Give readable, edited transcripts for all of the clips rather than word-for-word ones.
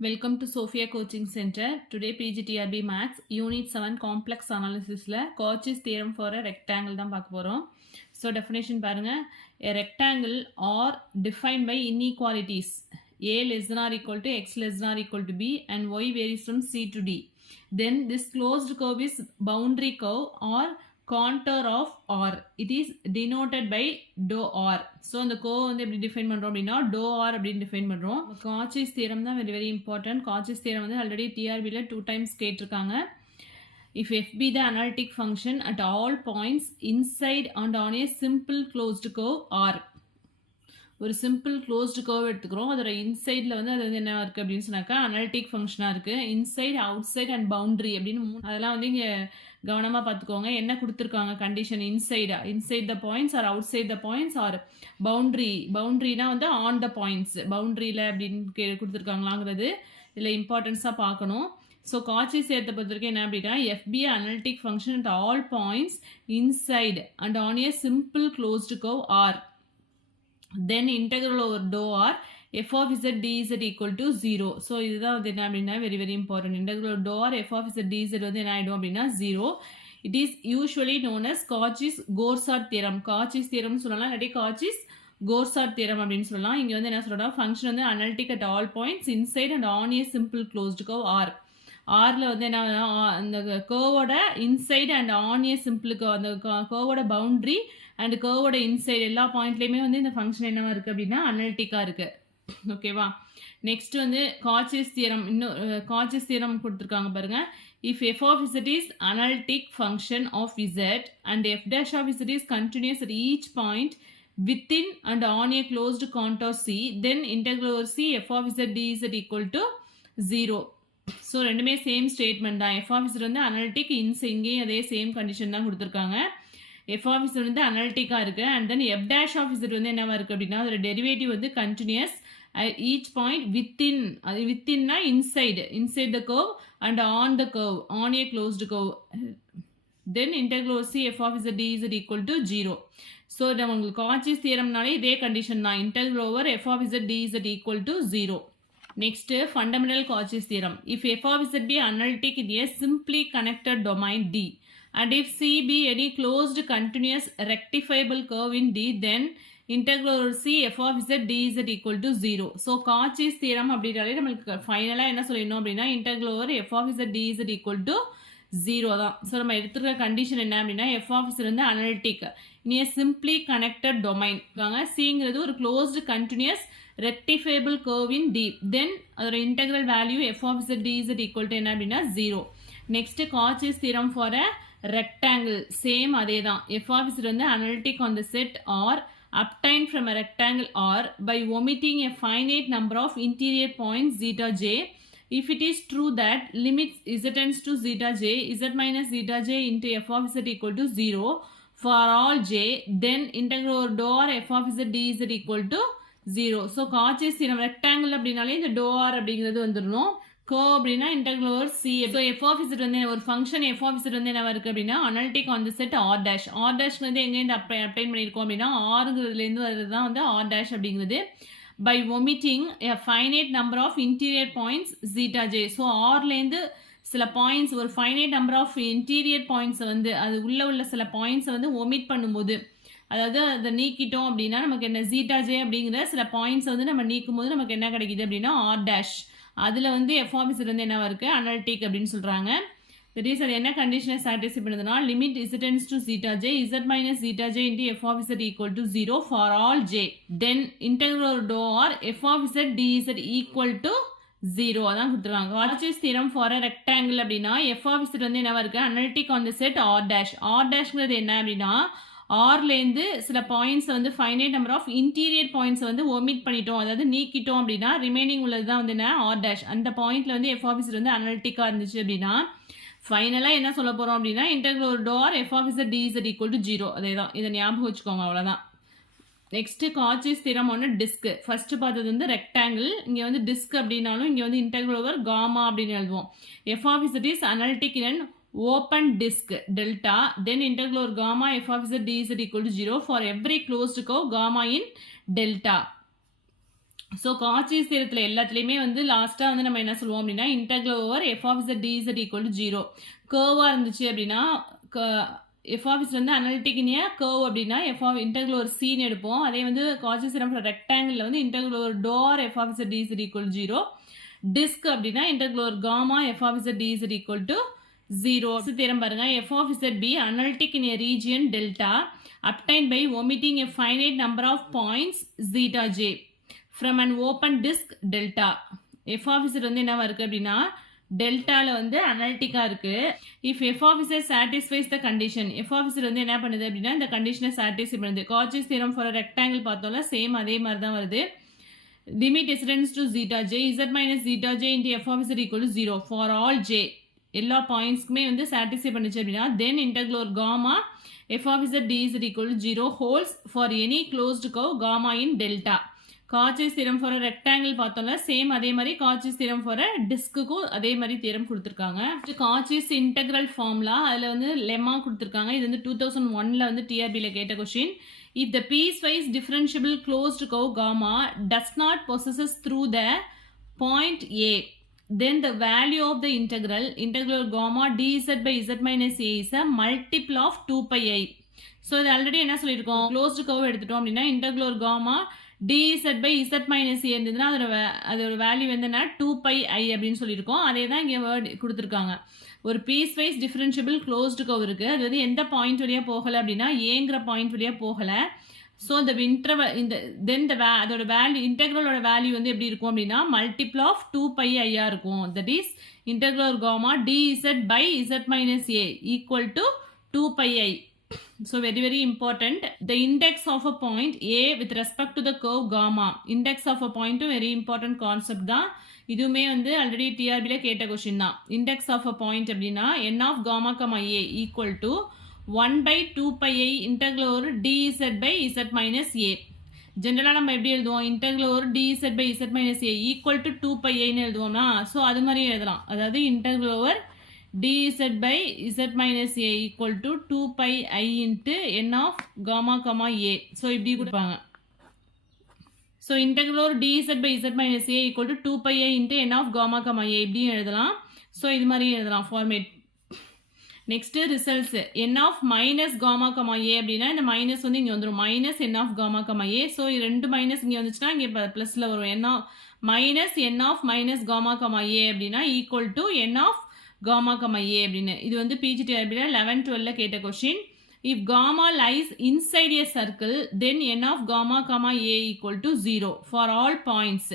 Welcome to Sophia Coaching Center. Today PGTRB Maths Unit 7 Complex Analysis la Cauchy's theorem for a rectangle தான் பார்க்க போறோம். So definition பாருங்க, a rectangle are defined by inequalities a less than or equal to x less than or equal to b and y varies from c to d. Then this closed curve is boundary curve or contour of r. It is denoted by dou r. So அந்த curve வந்து எப்படி define பண்றோம் அப்படின்னா dou r அப்படின்னு define பண்றோம். Cauchy's theorem தான் very important. Cauchy's theorem வந்து already TRB ல 2 times கேட்டிருக்காங்க. If f be the analytic function at all points inside and on a simple closed curve r. ஒரு சிம்பிள் க்ளோஸ்டு கர்வ் எடுத்துக்கிறோம். அதோட இன்சைடில் வந்து அது வந்து என்ன இருக்குது அப்படின்னு சொன்னாக்கா அனலிட்டிக் ஃபங்க்ஷனாக இருக்குது. Inside outside and boundary அப்படின்னு அதெல்லாம் வந்து இங்கே கவனமாக பார்த்துக்கோங்க. என்ன கொடுத்துருக்காங்க condition, inside the points are outside the points are பவுண்ட்ரினா வந்து ஆன் த பாயிண்ட்ஸ் பவுண்ட்ரியில் அப்படின்னு கொடுத்துருக்காங்களாங்கிறது இதில் இம்பார்ட்டன்ஸாக பார்க்கணும். ஸோ காட்சிஸ் சேர்த்த பொறுத்த வரைக்கும் என்ன அப்படின்னா f analytic function at all points inside and on a simple closed curve R. Then integral over dou r f of z dz equal to 0. So இதுதான் வந்து என்ன அப்படின்னா very important. Integral over dou r f of z dz வந்து என்ன ஆயிடும் அப்படின்னா 0. It is usually known as Cauchy-Goursat theorem. Cauchy's theorem சொல்லலாம், இல்லாட்டி Cauchy-Goursat theorem அப்படின்னு சொல்லலாம். இங்க வந்து என்ன சொல்றோம், ஃபங்க்ஷன் வந்து analytic at all points inside and on a simple closed curve r. ஆர்ல வந்து என்ன அந்த கர்வோட inside and on a simple அந்த கர்வோட பவுண்ட்ரி அண்ட் கர்வோட இன்சைடு எல்லா பாயிண்ட்லேயுமே வந்து இந்த ஃபங்க்ஷன் என்னவா இருக்குது அப்படின்னா அனலிட்டிக்காக இருக்குது. ஓகேவா, நெக்ஸ்ட் வந்து காட்சிஸ் தியரம். இன்னும் காட்சிஸ் தியரம் கொடுத்துருக்காங்க பாருங்க. If f of z is analytic function of z and f dash of z is continuous at each point within and on a closed contour c, then integral over c f of z dz equal to 0. So ரெண்டுமே same statement தான். F of z வந்து analytic இங்கேயும் அதே same condition தான் கொடுத்துருக்காங்க. F of z வந்து அனலிட்டிக்காக இருக்குது. And then F dash officer வந்து என்னவா இருக்குது அப்படின்னா அதோட டெரிவேட்டிவ் வந்து கண்டினியூஸ் ஈச் பாயிண்ட் வித்தின், அது வித்தின்னா inside the curve and on the curve on a closed curve. Then integral C f officer d is equal to 0. So நம்ம உங்களுக்கு காட்சிஸ் தியரம்னாலே இதே கண்டிஷன் தான். Integral over f officer d is equal to 0. Next, fundamental Cauchy's theorem. If f of z be analytic in a simply connected domain D, and if C be any closed continuous rectifiable curve in D, then integral over C f of z dz equal to 0. So Cauchy's theorem அப்படினாலே நமக்கு ஃபைனலா என்ன சொல்லிடணும் அப்படின்னா integral over f of z dz equal to 0 தான். So நம்ம எடுத்துருக்க condition என்ன அப்படின்னா f of z வந்து analytic in a simply connected domain. சிங்கிறது ஒரு closed continuous rectifiable curve in D. Then அதோட integral value f of z dz equal to என்ன அப்படின்னா 0. Next Cauchy's theorem for a rectangle. Same அதே தான். f of z வந்து analytic on the set R obtained from a rectangle R by omitting a finite number of interior points zeta j. If it is true that limits z tends to zeta j, z minus zeta j into f of z equal to 0 for all j, then integral over dou r f of z dz equal to 0. So Cauchy's theorem rectangle அப்படின்னாலே இந்த டோ R அப்படிங்கிறது வந்துடணும். Curve அப்படின்னா integral over C. So f of z வந்து ஒரு function F of z வந்து என்ன இருக்குது அப்படின்னா analytic on the set R dash. R dash வந்து எங்கேருந்து அப்ளைன் பண்ணியிருக்கோம் அப்படின்னா ஆறுங்கிறதுலேருந்து வருது தான் வந்து ஆர் டேஷ் அப்படிங்கிறது. By omitting a finite number of interior points zeta j. So ஆர்லேருந்து சில பாயிண்ட்ஸ் ஒரு ஃபைனைட் நம்பர் ஆஃப் இன்டீரியர் பாயிண்ட்ஸை வந்து அது உள்ள சில பாயிண்ட்ஸை வந்து ஒமிட் பண்ணும்போது, அதாவது அதை நீக்கிட்டோம் அப்படின்னா நமக்கு என்ன ஜீட்டா ஜே அப்படிங்கிற சில பாயிண்ட்ஸ் வந்து நம்ம நீக்கும் போது நமக்கு என்ன கிடைக்குது அப்படின்னா ஆர் டேஷ். அதில் வந்து எஃப் ஆஃபீஸர் வந்து என்னவா இருக்குது அனலிட்டிக் அப்படின்னு சொல்கிறாங்க. தட் இஸ் அது என்ன கண்டிஷனை சாட்டிஸ்ஃபை பண்ணுதுன்னா limit is tends to zeta j z minus zeta j into f of z equal to 0 for all j. Then integral டோ R f officer d z equal to 0 அதான் கொடுத்துருவாங்க. Cauchy's theorem for a rectangle அப்படின்னா f of z வந்து என்னவா இருக்குது analytic on the set R dash. R டேஷ்ங்கிறது என்ன அப்படின்னா ஆர்லேருந்து சில பாயிண்ட்ஸ் வந்து finite number of interior points வந்து ஒமிட் பண்ணிட்டோம், அதாவது நீக்கிட்டோம் அப்படின்னா ரிமைனிங் உள்ளது தான் வந்து என்ன ஆர் டேஷ். அந்த பாயிண்ட்ல வந்து எஃப் ஆஃபீஸர் வந்து அனலிட்டிக்காக இருந்துச்சு அப்படின்னா ஃபைனலாக என்ன சொல்ல போகிறோம் அப்படின்னா இன்டெக்ரல் டோ R f officer d z equal to 0. அதே தான், இதை ஞாபகம் வச்சுக்கோங்க, அவ்வளோதான். நெக்ஸ்ட் காட்சிஸ் தியரம் ஒன்று டிஸ்க். ஃபர்ஸ்ட் பார்த்தது வந்து ரெக்டாங்கிள், இங்கே வந்து டிஸ்க் அப்படின்னாலும் இங்கே வந்து இன்டெக்ரல் ஓவர் காமா அப்படின்னு எழுதுவோம். F officer is analytic in open disk delta, then integral over gamma f of z dz equal to 0 for every closed curve gamma in delta. So Cauchy's தேரத்தில் எல்லாத்துலேயுமே வந்து லாஸ்ட்டாக வந்து நம்ம என்ன சொல்லுவோம் அப்படின்னா integral over f of z dz equal to 0. கர்வாக இருந்துச்சு அப்படின்னா எஃப் ஆஃப் இஸ் வந்து அனலிட்டிக் இன் கர்வ் அப்படின்னா எஃப் ஆஃப் இன்டெக்ரல் ஒரு சீன் எடுப்போம். அதே வந்து காட்சிஸ் தேரம் ஃபார் ரெக்டாங்கிளில் வந்து இன்டெக்ரல் ஒரு டோர் f of z dz equal 0. Disk அப்படின்னா இன்டெக்ரல் ஒரு gamma f of z dz equal to 0. Theorem பாருங்க f of z be analytic in a region delta obtained by omitting a finite number of points zeta j from an open disk delta. f of z வந்து என்னவா இருக்கு அப்படின்னா டெல்டால வந்து அனலிட்டிக்கா இருக்கு. If f of z satisfies the condition, f of z வந்து என்ன பண்ணுது அப்படின்னா இந்த கண்டிஷனை சாட்டிஸ்ஃபை பண்ணுது. காட்சிஸ் தியரம் ஃபார் ரெக்டாங்கிள் பார்த்தோம்ல சேம் அதே மாதிரி தான் வருது. Limit s tends to zeta j z minus zeta j into f of z equal to 0 for all j. எல்லா பாயிண்ட்ஸ்க்குமே வந்து சாட்டிஸ்ஃபை பண்ணுச்சு அப்படின்னா தென் இன்டெக்ரல் ஒரு gamma f of z dz equal to 0 holds for any closed curve gamma in delta. Cauchy's theorem for rectangle பார்த்தோம்ல same அதே மாதிரி Cauchy's theorem for டிஸ்க்குக்கும் அதே மாதிரி தியரம் கொடுத்துருக்காங்க. காட்சிஸ் இன்டெக்ரல் ஃபார்முலா அதில் வந்து லெம்மா கொடுத்துருக்காங்க. இது வந்து 2001ல் வந்து டிஆர்பியில் கேட்ட question. If the piecewise differentiable closed curve gamma does not possess through the point A, then the value of the integral gamma dz by z minus a is a multiple of 2 pi I. So இது already என்ன சொல்லியிருக்கோம், closed curve எடுத்துட்டோம் அப்படின்னா integral gamma dz by z minus a இருந்ததுன்னா அதோட value வந்து என்ன 2 pi I அப்படின்னு சொல்லியிருக்கோம். அதே தான் இங்கே வேர்ட் கொடுத்துருக்காங்க. ஒரு piecewise differentiable closed curve இருக்குது. அது வந்து எந்த பாயிண்ட் வழியாக போகலை அப்படின்னா ஏங்கிற பாயிண்ட் வழியாக போகலை. ஸோ இந்த இன்டர்வல் அதோட வேல்யூ இன்டெக்ரலோட வேல்யூ வந்து எப்படி இருக்கும் அப்படின்னா மல்டிபிள் ஆஃப் 2 pi ஐயா இருக்கும். That is integral gamma dz by z minus a equal to 2 pi I. So very important. The index of a point a with respect to the curve gamma. Index of a point very important concept தான். இதுவுமே வந்து already டிஆர்பியில் கேட்ட question தான். Index of a point அப்படின்னா n of gamma comma a equal to 1 by 2 pi I integral over dz by z minus a. ஜென்ரலாக நம்ம எப்படி எழுதுவோம், integral over dz by z minus a equal to 2 pi ஐன்னு எழுதுவோம்னா so அது மாதிரி எழுதலாம். அதாவது integral over dz by z minus a equal to 2 pi I into n of gamma comma a. So இப்படி கொடுப்பாங்க. So integral over dz by z minus a equal to 2 pi I into n of gamma comma a இப்படியும் எழுதலாம். So இது மாதிரி எழுதலாம் format. Next results n of minus gamma comma a அப்படின்னா இந்த minus வந்து இங்கே வந்துடும் minus n of gamma comma a. So ரெண்டு மைனஸ் இங்கே வந்துச்சுன்னா இங்கே ப்ளஸில் வரும் n of minus gamma comma a அப்படின்னா equal to n of gamma comma a அப்படின்னு. இது வந்து பிஜிடிஆர்பியில் 11-12 கேட்ட question. If gamma lies inside a circle then n of gamma comma a equal to 0 for all points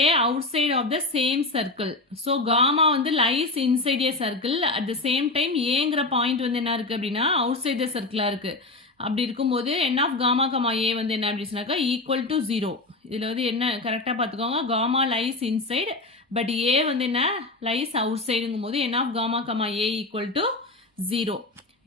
a outside of the same circle. So gamma வந்து lies inside a circle at the same time ஏங்கிற point வந்து என்ன இருக்குது அப்படின்னா outside the circle இருக்குது. அப்படி இருக்கும்போது n of gamma comma a வந்து என்ன அப்படின்னாக்கா equal to 0. இதில் வந்து என்ன கரெக்டாக பார்த்துக்கோங்க, gamma lies inside but a வந்து என்ன lies outsideங்கும் போது n of gamma comma a equal to 0.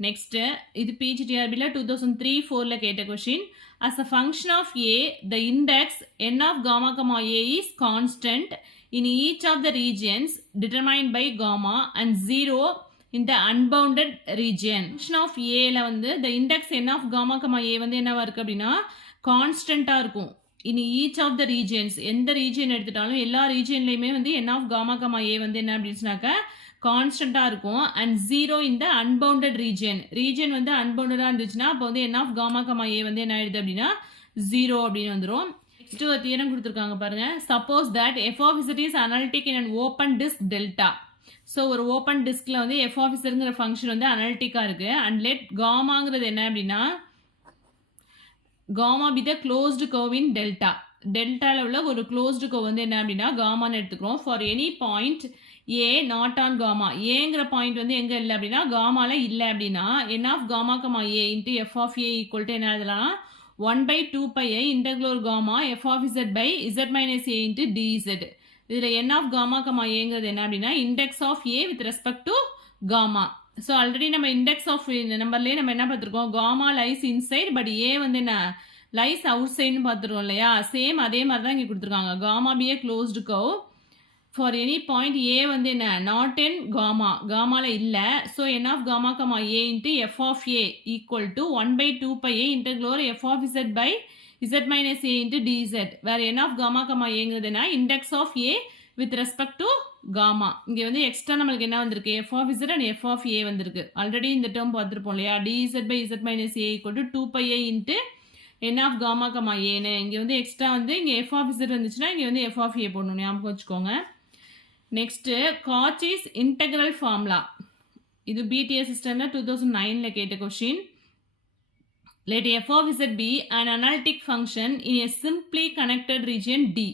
Next இது பிஜிடிஆர்பியில் 2003-4ல் கேட்ட question. As a function of a, the index n of gamma comma a is constant in each of the regions determined by gamma and 0 in the unbounded region. Function of a ல வந்து the index n of gamma comma a வந்து என்னவா இருக்கு அப்படின்னா கான்ஸ்டண்ட்டாக இருக்கும். in each of the regions எந்த region எடுத்துட்டாலும் எல்லா ரீஜியன்லையுமே வந்து n of gamma comma a வந்து என்ன அப்படின்னாக்கா கான்ஸ்டண்ட்டாக இருக்கும். அண்ட் 0 இந்த அன்பவுண்டட் ரீஜன் வந்து அன்பவுண்டடாக இருந்துச்சுன்னா அப்போ வந்து n ஆஃப் காமா கமா ஏ வந்து என்ன ஆயிடுது அப்படின்னா 0 அப்படின்னு வந்துடும். நெக்ஸ்ட் ஒரு தியரம் கொடுத்துருக்காங்க பாருங்க. Suppose that f of z is analytic in an open disk delta. So ஒரு ஓப்பன் டிஸ்கில் வந்து f of zங்கிற ஃபங்க்ஷன் வந்து அனலிட்டிக்காக இருக்குது. அண்ட் லெட் காமாங்கிறது என்ன அப்படின்னா gamma be the closed curve in delta. டெல்டாவில் உள்ள ஒரு க்ளோஸ்டு கர்வ் வந்து என்ன அப்படின்னா காமான்னு எடுத்துக்கிறோம். For any point a not on gamma. ஏங்கிற பாயிண்ட் வந்து எங்கே இல்லை அப்படின்னா காமாவில் இல்லை அப்படின்னா n of gamma comma a into f of a equal to என்ன எழுதலாம் 1 by 2 pi I integral gamma f of z by z minus a into dz. இதில் n ஆஃப் காமா கமா ஏங்கிறது என்ன அப்படின்னா index of a with respect to gamma. So already நம்ம index of நம்பர்லேயே நம்ம என்ன பார்த்துருக்கோம், காமா லைஸ் இன்சைட் பட் ஏ வந்து என்ன லைஸ் அவுட் சைடுன்னு பார்த்துருவோம் இல்லையா. சேம் அதே மாதிரி தான் இங்கே கொடுத்துருக்காங்க. Gamma be a closed curve for any point a வந்து என்ன not in gamma gammaல இல்ல so n of gamma comma a into f of a equal to 1 by 2 pi a integral f of z by z minus a into dz where n of gamma comma a ங்கிறதுனா index of a with respect to gamma இங்க வந்து extra நமக்கு என்ன வந்திருக்கு f of z and f of a வந்திருக்கு already இந்த term பார்த்திருப்போம் இல்லையா dz by z minus a equal to 2 pi a into n of gamma comma a னு இங்க வந்து எக்ஸ்ட்ரா வந்து இங்க f of z வந்துச்சுனா இங்க வந்து f of a போடணும் ஞாபகம் வச்சுக்கோங்க Next, Cauchy's integral formula. This is BTS system 2009 கேட்ட question. Let f of z be an analytic function in a simply connected region D,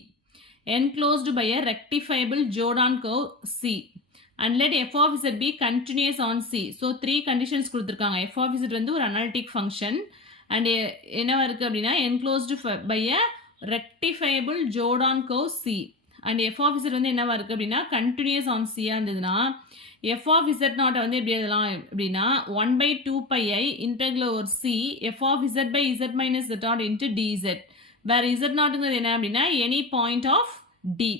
enclosed by a rectifiable Jordan curve C. And let f of z be continuous on C. So, 3 conditions கொடுத்திருக்காங்க. f of z வந்து ஒரு analytic function. And என்னவா இருக்கு அப்படின்னா enclosed by a rectifiable Jordan curve C. And f of z வந்து என்னவா இருக்குது அப்படின்னா கண்டினியூஸ் ஆன் சியாக இருந்ததுன்னா எஃப் ஆஃப் இசட் நாட்டை வந்து எப்படி எழுதலாம் அப்படின்னா 1 by 2 pi i integral over C f of z by z minus z naught into dz வேறு இசட் நாட்டுங்கிறது என்ன அப்படின்னா any point of D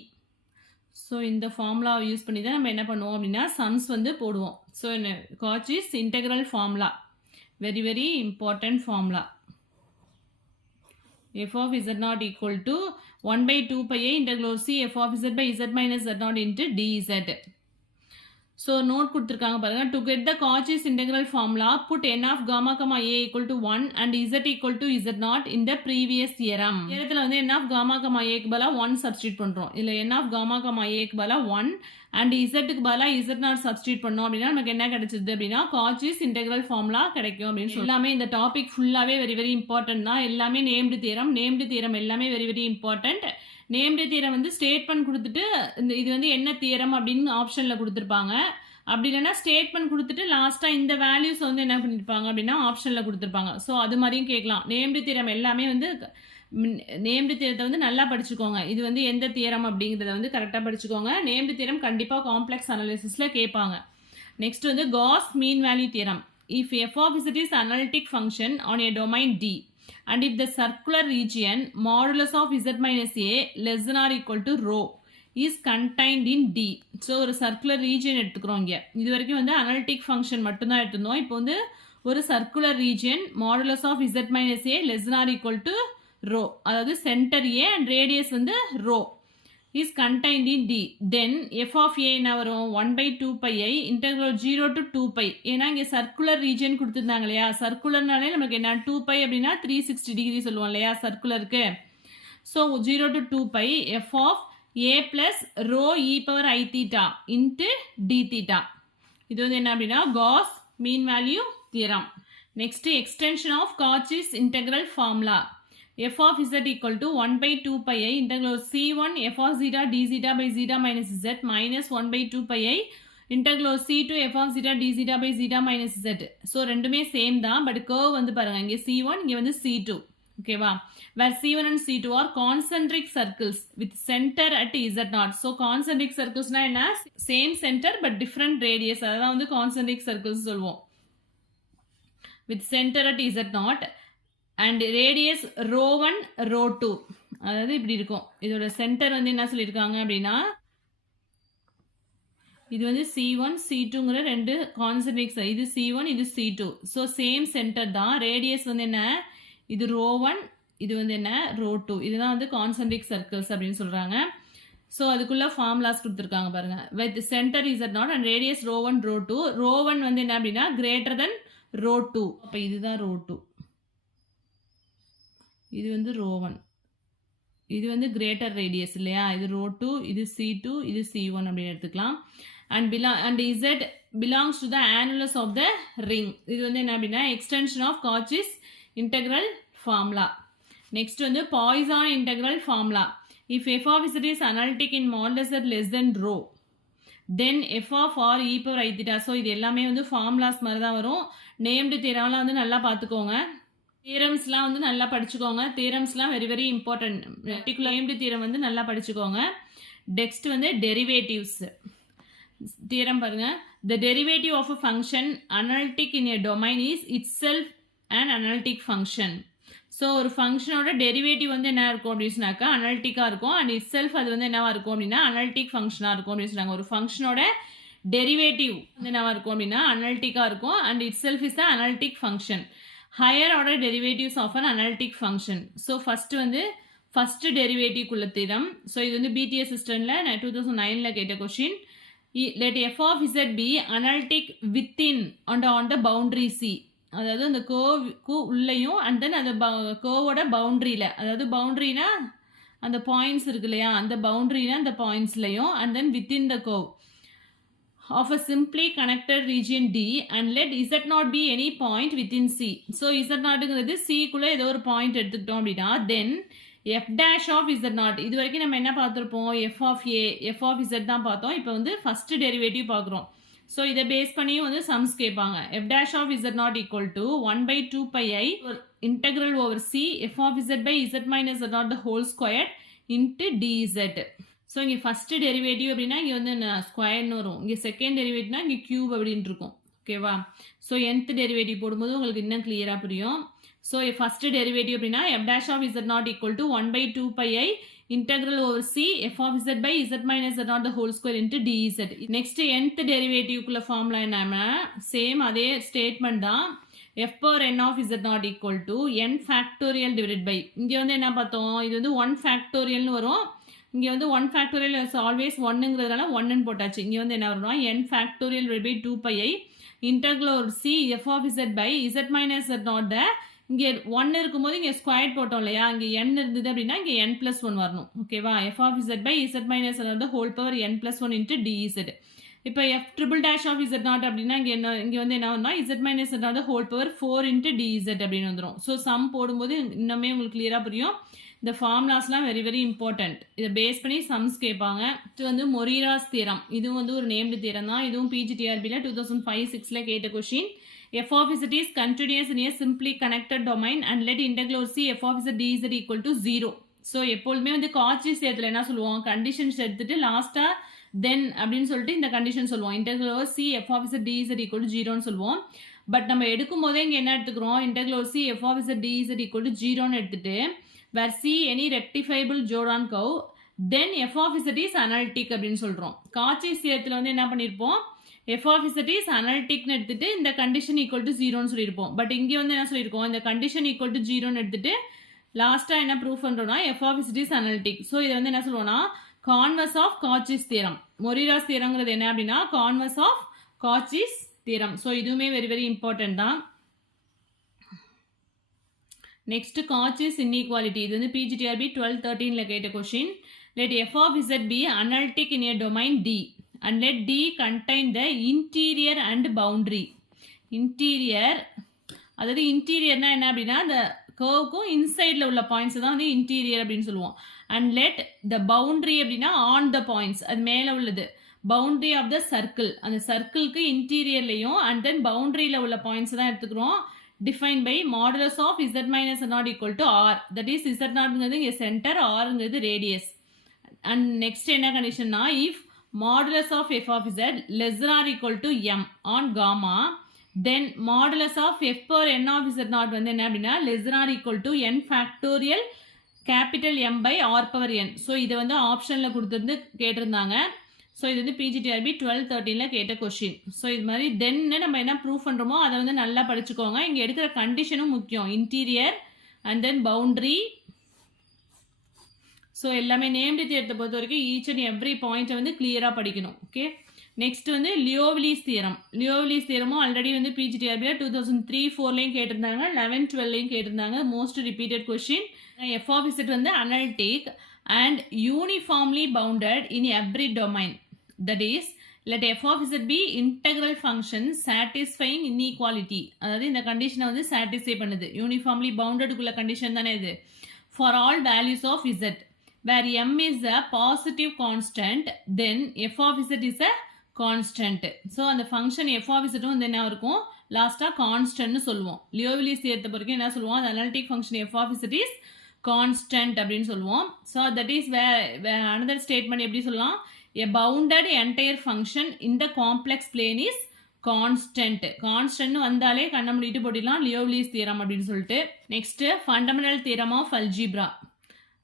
so இந்த ஃபார்முலாவை யூஸ் பண்ணி தான் நம்ம என்ன பண்ணுவோம் அப்படின்னா சம்ஸ் வந்து போடுவோம் ஸோ என்ன Cauchy's integral formula very very important formula f of z naught equal to 1 by 2 pi a integral c f of z by z minus z naught into dz. So note கொடுத்திருக்காங்க பாருங்க to get the Cauchy's integral formula put n of gamma comma a equal to 1 and z equal to z naught in the previous theorem. theoremல வந்து n of gamma comma a க்கு பதிலா 1 substitute பண்றோம் இல்ல n of gamma comma a க்கு பதிலா 1 and z க்கு பதிலா z naught substitute பண்ணோம் அப்படினா நமக்கு என்ன கிடைச்சது அப்படினா Cauchy's integral formula கிடைக்கும் அப்படினு சொல்லலாம். எல்லாமே இந்த டாபிக் ஃபுல்லாவே very very important தான். எல்லாமே named theorem எல்லாமே very very important. Named theorem வந்து ஸ்டேட்மெண்ட் கொடுத்துட்டு இது வந்து என்ன தியரம் அப்படின்னு ஆப்ஷனில் கொடுத்துருப்பாங்க. அப்படி இல்லைன்னா ஸ்டேட்மெண்ட் கொடுத்துட்டு லாஸ்ட்டாக இந்த வேல்யூஸ் வந்து என்ன பண்ணியிருப்பாங்க அப்படின்னா ஆப்ஷனில் கொடுத்துருப்பாங்க. ஸோ அது மாதிரியும் கேட்கலாம். நேம்டு தியரம் எல்லாமே வந்து நேம்டு தியரத்தை வந்து நல்லா படிச்சுக்கோங்க. இது வந்து எந்த தியரம் அப்படிங்கிறத வந்து கரெக்டாக படிச்சுக்கோங்க. நேம்டு தியரம் கண்டிப்பாக காம்ப்ளெக்ஸ் அனாலிசிஸில் கேட்பாங்க. நெக்ஸ்ட் வந்து Gauss mean value theorem. If f of is is analytic function on a domain D and if the circular region modulus of z minus a less than or equal to rho is contained in D. So ஒரு circular region எடுத்துக்கிறோம். இங்கே இது வரைக்கும் வந்து analytic function மட்டும்தான் எடுத்துருந்தோம். இப்போ வந்து ஒரு circular region modulus of z minus a less than or equal to rho, அதாவது சென்டர் ஏ அண்ட் ரேடியஸ் வந்து rho is contained in D. Then f of a என்ன வரும் 1 by 2 pi i integral 0 to 2 pi. ஏன்னா இங்கே circular region கொடுத்துருந்தாங்க இல்லையா, சர்க்குலர்னாலே நமக்கு என்ன 2 pi அப்படின்னா 360 டிகிரி சொல்லுவோம் இல்லையா சர்க்குலருக்கு. So 0 to 2 pi f of a plus rho e power I theta into d theta. இது வந்து என்ன அப்படின்னா Gauss mean value theorem. Next extension of Cauchy's integral formula. f of z equal to 1 by 2 pi i integral c1 f of zeta d zeta by zeta minus z minus 1 by 2 pi i integral c2 f of zeta d zeta by zeta minus z. So ரெண்டுமே same தான், but curve வந்து பாருங்க இங்கே c1 இங்கே வந்து c2. ஓகேவா, where c1 and c2 are concentric circles with center at z0. So concentric circlesனா என்ன, same centre but different radius, அதான் வந்து concentric circles சொல்லுவோம். with center at z0 and radius rho 1 rho 2. அதாவது இப்படி இருக்கும். இதோட சென்டர் வந்து என்ன சொல்லியிருக்காங்க அப்படின்னா இது வந்து c1 c2ங்கிற ரெண்டு கான்சென்ட்ரிக், இது c1 இது c2. ஸோ சேம் சென்டர் தான். ரேடியஸ் வந்து என்ன, இது rho 1 இது வந்து என்ன rho 2. இதுதான் வந்து கான்சென்ட்ரிக் சர்க்கிள்ஸ் அப்படின்னு சொல்கிறாங்க. ஸோ அதுக்குள்ள ஃபார்முலாஸ் கொடுத்துருக்காங்க பாருங்க. With centre z0 and radius rho 1 rho 2. rho 1 வந்து என்ன அப்படின்னா கிரேட்டர் தென் rho 2. அப்போ இதுதான் rho 2. இது வந்து rho 1, இது வந்து கிரேட்டர் ரேடியஸ் இல்லையா, இது rho 2 இது c2 இது c1 அப்படின்னு எடுத்துக்கலாம். and z belongs to the annulus of the ring. இது வந்து என்ன அப்படின்னா extension of Cauchy's integral formula. Next வந்து Poisson integral formula. if f of z is analytic in modulus z less than rho then f of r e power I theta. So இது எல்லாமே வந்து formulas மாதிரி தான் வரும். Named தியரம்லாம் வந்து நல்லா பார்த்துக்கோங்க. தியரம்ஸ்லாம் வந்து நல்லா படிச்சுக்கோங்க. தியரம்ஸ்லாம் very very important. Particular named theorem வந்து நல்லா படிச்சுக்கோங்க. நெக்ஸ்ட் வந்து டெரிவேட்டிவ்ஸ் தியரம் பாருங்க. the derivative of a function analytic in a domain is itself an analytic function. So ஒரு ஃபங்க்ஷனோட டெரிவேட்டிவ் வந்து என்ன இருக்கும் அப்படின்னு சொன்னாக்கா அனலிட்டிக்காக இருக்கும் அண்ட் இட் செல்ஃப் அது வந்து என்னவா இருக்கும் அப்படின்னா அனலிட்டிக் ஃபங்க்ஷனாக இருக்கும் அப்படின்னு சொன்னாங்க. ஒரு ஃபங்க்ஷனோட டெரிவேட்டிவ் வந்து என்னவா இருக்கும் அப்படின்னா அனலிட்டிக்காக இருக்கும் and itself is the analytic function. Higher order derivatives of an analytic function. So first டெரிவேட்டிவ்க்குள்ள தியரம். ஸோ இது வந்து பிடிஎஸ் சிஸ்டமில் 2009 கேட்ட question. let f of z be analytic within and on the boundary c. அதாவது அந்த கர்வுக்கு உள்ளேயும் and then அந்த கர்வோட பவுண்ட்ரியில், அதாவது பவுண்ட்ரினா அந்த பாயிண்ட்ஸ் இருக்கு இல்லையா, அந்த பவுண்ட்ரினா அந்த பாயிண்ட்ஸ்லையும் and then within the curve of a simply connected region D and let z not be any point within C. So z நாட்ங்கிறது Cக்குள்ளே ஏதோ ஒரு பாயிண்ட் எடுத்துக்கிட்டோம் அப்படின்னா then f dash of z naught. இது வரைக்கும் நம்ம என்ன பார்த்துருப்போம், f of a f of z தான் பார்த்தோம். இப்போ வந்து ஃபர்ஸ்ட் டெரிவேட்டிவ் பார்க்குறோம். ஸோ இதை பேஸ் பண்ணியும் வந்து சம்ஸ் கேட்பாங்க. f dash of z naught equal to 1/2 pi I integral over c f of z by z minus z naught the whole squared into dz. So இங்கே first derivative அப்படின்னா இங்கே வந்து ஸ்கொயர்னு வரும். இங்கே செகண்ட் டெரிவேட்டிவ்னா இங்கே கியூப் அப்படின்ட்டு இருக்கும். ஓகேவா? ஸோ nth டெரிவேட்டிவ் போடும்போது உங்களுக்கு இன்னும் கிளியராக புரியும். ஸோ ஃபஸ்ட்டு டெரிவேட்டிவ் அப்படின்னா f dash of z naught equal to 1/2 pi I integral over c f of z by z minus z naught the whole square into dz. Next nth டெரிவேட்டிவ்க்குள்ள formula என்னன்னா same அதே statement தான். f power n of z naught equal to n factorial divided by, இங்கே வந்து என்ன பார்த்தோம், இது வந்து 1 factorialனு வரும். இங்கே வந்து 1 factorial is always 1ங்கிறதுனால 1ன்னு போட்டாச்சு. இங்கே வந்து என்ன வரும்னா n factorial divided by 2 pi I integral over c f of z by z minus z naught. இங்கே 1 இருக்கும்போது இங்கே ஸ்கொயர் போட்டோம் இல்லையா, இங்கே n இருந்தது அப்படின்னா இங்கே n+1 வரணும். ஓகேவா? f of z by z minus z naught the whole power n+1 into dz. இப்போ f triple dash of z naught அப்படின்னா இங்கே வந்து என்ன வரும்னா z minus z naught the whole power 4 into dz அப்படின்னு வந்துடும். ஸோ சம் போடும்போது இன்னுமே உங்களுக்கு கிளியராக புரியும். இந்த ஃபார்முலாஸ்லாம் வெரி வெரி இம்பார்ட்டன்ட். இதை பேஸ் பண்ணி சம்ஸ் கேட்பாங்க. இது வந்து மொரீராஸ் தியரம். இதுவும் வந்து ஒரு நேம்டு தியரம் தான். இதுவும் பிஜிடிஆர்பியில் 2005-06 கேட்ட question. f of z is continuous in a simply connected domain and let integral c f of z dz equal to 0. So எப்பொழுதுமே வந்து காட்சிஸ் தேர்த்தில் என்ன சொல்லுவோம், கண்டிஷன்ஸ் எடுத்துட்டு லாஸ்ட்டாக தென் அப்படின்னு சொல்லிட்டு இந்த கண்டிஷன் சொல்லுவோம். integral c f of z dz equal to 0ன்னு சொல்லுவோம். பட் நம்ம எடுக்கும் போதே இங்கே என்ன எடுத்துக்கிறோம், integral c f of z dz equal to 0ன்னு எடுத்துட்டு where c any rectifiable Jordan curve then f of z is analytic அப்படின்னு சொல்கிறோம். காட்சிஸ் தேர்த்தில் வந்து என்ன பண்ணியிருப்போம், f of z is analyticனு எடுத்துட்டு இந்த கண்டிஷன் ஈக்குவல் டு 0ன்னு சொல்லியிருப்போம். பட் இங்கே வந்து என்ன சொல்லியிருக்கோம், இந்த கண்டிஷன் ஈக்குவல் டு 0ன்னு எடுத்துட்டு லாஸ்ட்டாக என்ன ப்ரூஃப் பண்ணுறோம்னா f of z is analytic. So இதை வந்து என்ன சொல்லுவோம்னா converse of Cauchy's theorem. Morera's தியரங்கிறது என்ன அப்படின்னா converse of Cauchy's theorem. So இதுவுமே வெரி வெரி இம்பார்ட்டன்ட் தான். Next Cauchy's inequality. இது வந்து பிஜிடிஆர்பி 12-13 கேட்ட question. let f of z be analytic in a domain D and let D contain the interior and boundary. interior அதாவது இன்டீரியர்னா என்ன அப்படின்னா அந்த கர்வுக்கும் இன்சைடில் உள்ள பாயிண்ட்ஸ் தான் வந்து இன்டீரியர் அப்படின்னு சொல்லுவோம். அண்ட் லெட் த பவுண்ட்ரி அப்படின்னா ஆன் த பாயிண்ட்ஸ், அது மேலே உள்ளது. பவுண்ட்ரி ஆஃப் த சர்க்கிள், அந்த சர்க்கிளுக்கு இன்டீரியர்லையும் அண்ட் தென் பவுண்ட்ரியில் உள்ள பாயிண்ட்ஸ் தான் எடுத்துக்கிறோம். Define by modulus of z minus z naught equal to r. That is z நாட்ங்கிறது இங்கே சென்டர், ஆருங்கிறது ரேடியஸ். அண்ட் நெக்ஸ்ட் என்ன கண்டிஷன்னா if modulus of f of z less than or equal to m on gamma, then modulus of f power n of z naught வந்து என்ன அப்படின்னா less than or equal to n factorial capital M by r power n. So இதை வந்து ஆப்ஷனில் கொடுத்துருந்து கேட்டிருந்தாங்க. So இது வந்து PGTRB 12-13 கேட்ட கொஷின். ஸோ இது மாதிரி தென்னு நம்ம என்ன ப்ரூவ் பண்ணுறோமோ அதை வந்து நல்லா படிச்சுக்கோங்க. இங்கே எடுக்கிற கண்டிஷனும் முக்கியம், interior and then boundary. So எல்லாமே நேம்டு தியரத்தை பொறுத்த வரைக்கும் ஈச் அண்ட் எவ்ரி பாயிண்ட்டை வந்து கிளியராக படிக்கணும். ஓகே, நெக்ஸ்ட் வந்து லியோவிலிஸ் தியரம். லியோவிலிஸ் தியரமும் ஆல்ரெடி வந்து பிஜிடிஆர்பியில் 2003-04 கேட்டிருந்தாங்க, 11-12 கேட்டிருந்தாங்க. Most repeated question. F of z வந்து analytic and uniformly bounded in every domain. That is let f of z be integral function satisfying inequality. அதாவது இந்த கண்டிஷனை வந்து சாட்டிஸ்ஃபை பண்ணுது. யூனிஃபார்ம்லி பவுண்டடுக்குள்ள கண்டிஷன் தானே இது. For all values of z where m is a positive constant then f of z is a constant. So அந்த function f of z வந்து என்ன இருக்கும், லாஸ்ட்டாக கான்ஸ்டன்ட்னு சொல்லுவோம். லியோவிலிஸ் தியரத்தை பொறுக்கும் என்ன சொல்லுவோம், அந்த analytic function f of z is constant அப்படின்னு சொல்லுவோம். So that is another statement எப்படி சொல்லலாம், a bounded entire function in the complex plane is constant வந்தாலே கண்ணை மூடிட்டு போட்டிடலாம் லியோவ்லீஸ் தியரம் அப்படின்னு சொல்லிட்டு. Next fundamental theorem of algebra.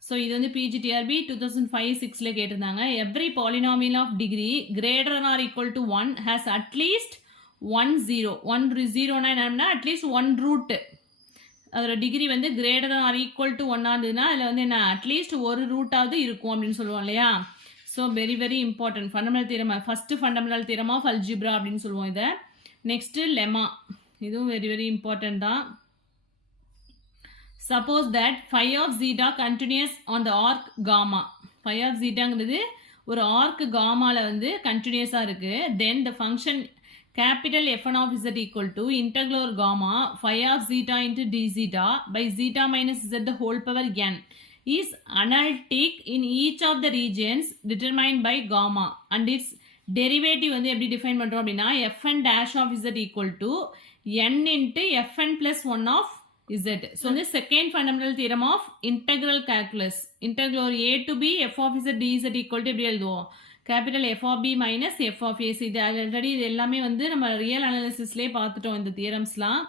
So இது வந்து பிஜிடிஆர்பி 2005-06 கேட்டிருந்தாங்க. Every polynomial of degree greater or equal to 1 has at least 1 0. 1 0னா என்னன்னா அட்லீஸ்ட் 1 ரூட். அதோட டிகிரி வந்து கிரேட்டர் ஆர் ஈக்குவல் டு 1 இருந்ததுன்னா அதில் வந்து என்ன அட்லீஸ்ட் ஒரு ரூட்டாவது இருக்கும் அப்படின்னு சொல்லுவோம் இல்லையா. So very very important fundamental theorem, first fundamental theorem of algebra அப்படின்னு சொல்லுவோம் இதை. நெக்ஸ்ட்டு லெமா, இதுவும் வெரி வெரி இம்பார்ட்டன்ட் தான். Suppose that phi of zeta continuous on the arc gamma. phi of zetaங்கிறது ஒரு ஆர்க் காமாவில் வந்து கண்டினியூஸாக இருக்குது. Then the function capital F1 of z equal to integral gamma phi of zeta into d zeta by zeta minus z the whole power n is analytic in each of the regions determined by gamma and its derivative வந்து எப்படி define பண்ணுறோம் அப்படின்னா fn dash of z equal to n into fn plus 1 of z. So வந்து second fundamental theorem of integral calculus. Integral a to b f of z dz equal to எப்படி எழுதுவோம் capital f of b minus f of a. இது already இது எல்லாமே வந்து நம்ம real அனாலிசிஸ்லேயே பார்த்துட்டோம் இந்த தியரம்ஸ்லாம்.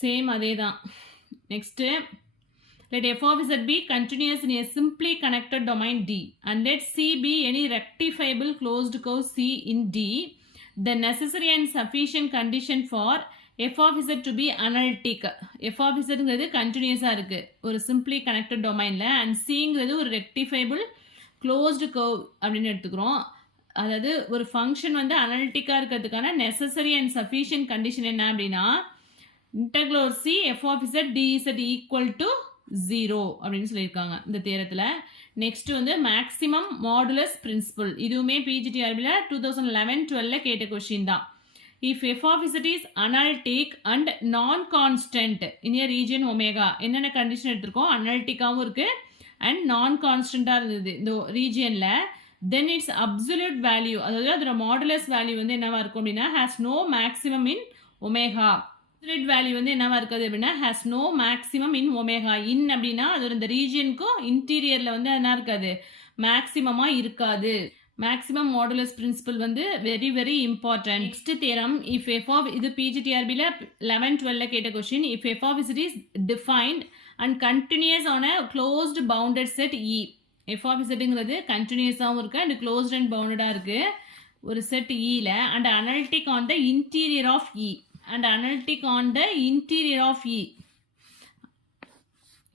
சேம் அதே தான். Next let f of z be continuous in a simply connected domain D and let C be any rectifiable closed curve C in D. The necessary and sufficient condition for f of z to be analytic. f of zங்கிறது கண்டினியூஸாக இருக்குது ஒரு simply connected domainல, and Cங்கிறது ஒரு rectifiable closed curve அப்படின்னு எடுத்துக்கிறோம். அதாவது ஒரு function வந்து அனலிட்டிக்காக இருக்கிறதுக்கான நெசசரி அண்ட் சஃபிஷியன்ட் கண்டிஷன் என்ன அப்படின்னா integral C f of z dz equal to 0 அப்படின்னு சொல்லியிருக்காங்க இந்த தியரத்தில். நெக்ஸ்ட் வந்து மேக்ஸிமம் மாடுலஸ் பிரின்சிபல், இதுவுமே பிஜிடிஆர்பியில் 2011-12 கேட்ட கொஸ்டின் தான். If f of z is analytic and non constant in a region omega, என்னென்ன கண்டிஷன் எடுத்திருக்கோம் அனாலிட்டிக்காகவும் இருக்குது அண்ட் நான் கான்ஸ்டண்ட்டாக இருந்தது இந்த ரீஜியனில், தென் இட்ஸ் அப்சல்யூட் வேல்யூ, அதாவது அதோட மாடுலஸ் வேல்யூ வந்து என்னவா இருக்கும் அப்படின்னா has no maximum in omega. Absolute value வந்து என்னவா இருக்காது அப்படின்னா has no maximum in omega. In அப்படின்னா அதோட இந்த ரீஜியனுக்கும் இன்டீரியரில் வந்து என்ன இருக்காது மேக்ஸிமமாக இருக்காது. மேக்ஸிமம் மாடுலஸ் பிரின்சிபல் வந்து very very important. Next theorem if f of, இது பிஜிடிஆர்பியில் 11-12 கேட்ட question. If f of is defined and continuous on a closed bounded set E. எஃப் ஆஃப் இசட்டுங்கிறது கண்டினியூஸாகவும் இருக்குது அண்ட் க்ளோஸ்ட் அண்ட் பவுண்டடாக இருக்குது ஒரு செட் இயில், and analytic on the interior of E. And analytic on the interior of E,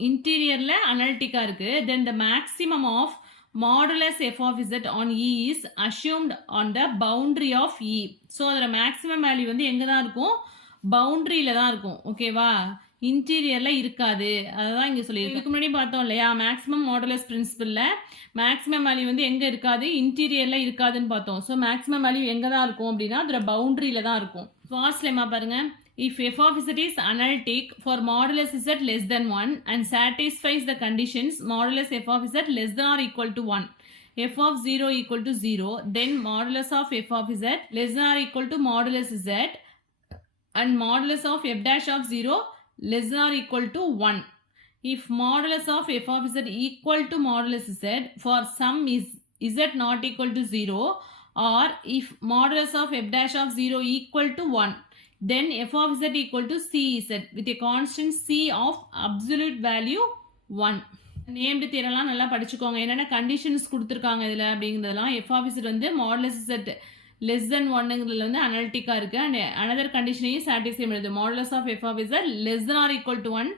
இன்டீரியரில் அனலிட்டிக்காக இருக்குது. Then the maximum of modulus F of z on E is assumed on the boundary of E. So அதில் maximum value வந்து எங்கே தான் இருக்கும் பவுண்ட்ரியில் தான் இருக்கும். ஓகேவா, இன்டீரியரில் இருக்காது. அதுதான் இங்கே சொல்லியிருக்கு. இதுக்கு முன்னாடி பார்த்தோம் இல்லையா மேக்ஸிமம் மாடுலஸ் பிரின்சிபலில் மேக்ஸிமம் வேல்யூ வந்து எங்கே இருக்காது இன்டீரியரில் இருக்காதுன்னு பார்த்தோம். ஸோ மேக்ஸிமம் வேல்யூ எங்கே தான் இருக்கும் அப்படின்னா அதோட பவுண்ட்ரியில் தான் இருக்கும். ஃபாஸ்ட் லெம்மா பாருங்கள். If f of z is analytic for modulus z less than 1 and satisfies the conditions modulus f of z less than or equal to 1, f of 0 equal to 0, then modulus of f of z less than or equal to modulus z and modulus of f dash of 0 less than or equal to 1. If modulus of f of z equal to modulus z for some is z not equal to 0, or if modulus of f dash of 0 equal to 1, then f of z equal to cz with a constant c of absolute value 1. நேம்டு தியரம்லாம் நல்லா படிச்சுக்கோங்க. என்னென்ன conditions கொடுத்துருக்காங்க இதில் அப்படிங்கிறதுலாம். F of z வந்து modulus z less than 1ங்கிறதுல வந்து அனலிட்டிக்காக இருக்குது அண்ட் அனதர் கண்டிஷனையும் சாட்டிஸ்ஃபை பண்ணுது. Modulus of f of z less than or equal to 1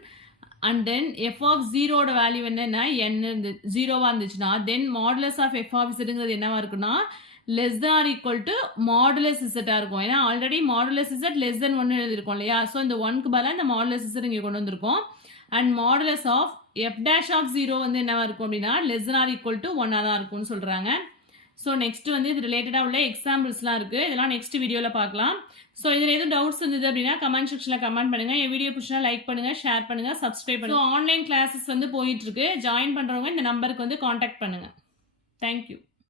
and then f of ஜீரோட வேல்யூ என்னென்னா n இருந்து 0வாக இருந்துச்சுன்னா then modulus of f of இசட்டுங்கிறது என்னவா இருக்குன்னா less than or equal to modulus z இருக்கும். ஏன்னா already modulus z less than 1 எழுதிருக்கோம் இல்லையா. ஸோ இந்த 1க்கு பதிலாக இந்த modulus z இங்கே கொண்டு வந்திருக்கோம். And modulus of f dash of 0 வந்து என்னவா இருக்கும் அப்படின்னா less than or equal to 1 தான் இருக்கும்னு சொல்கிறாங்க. ஸோ நெக்ஸ்ட் வந்து இது ரிலேட்டடாக உள்ள எக்ஸாம்பிள்ஸ்லாம் இருக்குது. இதெல்லாம் நெக்ஸ்ட் வீடியோவில் பார்க்கலாம். ஸோ இதில் எதுவும் டவுட்ஸ் இருந்தது அப்படின்னா கமெண்ட் செக்ஷனில் கமெண்ட் பண்ணுங்கள். என் வீடியோ பிடிச்சா லைக் பண்ணுங்கள், ஷேர் பண்ணுங்கள், சப்ஸ்கிரைப் பண்ணுங்கள். ஸோ ஆன்லைன் கிளாஸஸ் வந்து போயிட்டுருக்கு. ஜாயின் பண்ணுறவங்க இந்த நம்பருக்கு வந்து காண்டாக்ட் பண்ணுங்கள். தேங்க்யூ.